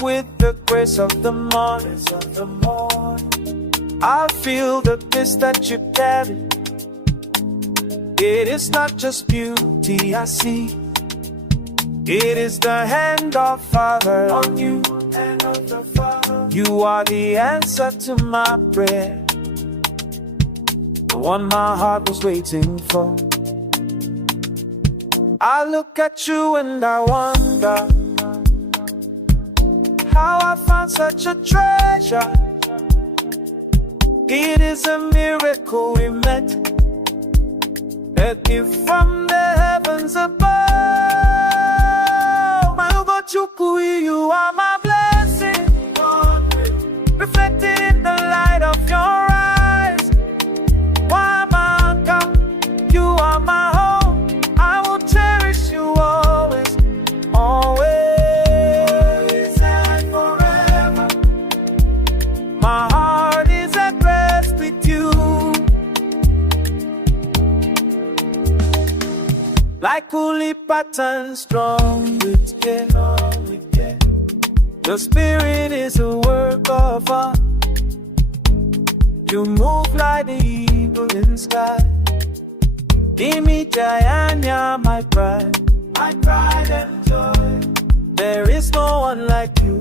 walk with the grace of the morning. I feel the peace that you carry. It is not just beauty I see. It is the hand of Father on you. You are the answer to my prayer, the one my heart was waiting for. I look at you and I wonder how I found such a treasure. It is a miracle we met, a gift from the heavens above. My Ugochukwu, you are my blessing, reflected in the light of your eyes. Wamaka, you are my home. I will cherish you always, always and forever. My heart is at rest with you. Like woolly patterns strong with care. Your spirit is a work of art. You move like the eagle in the sky. Imi Jayanya, my pride and joy. There is no one like you.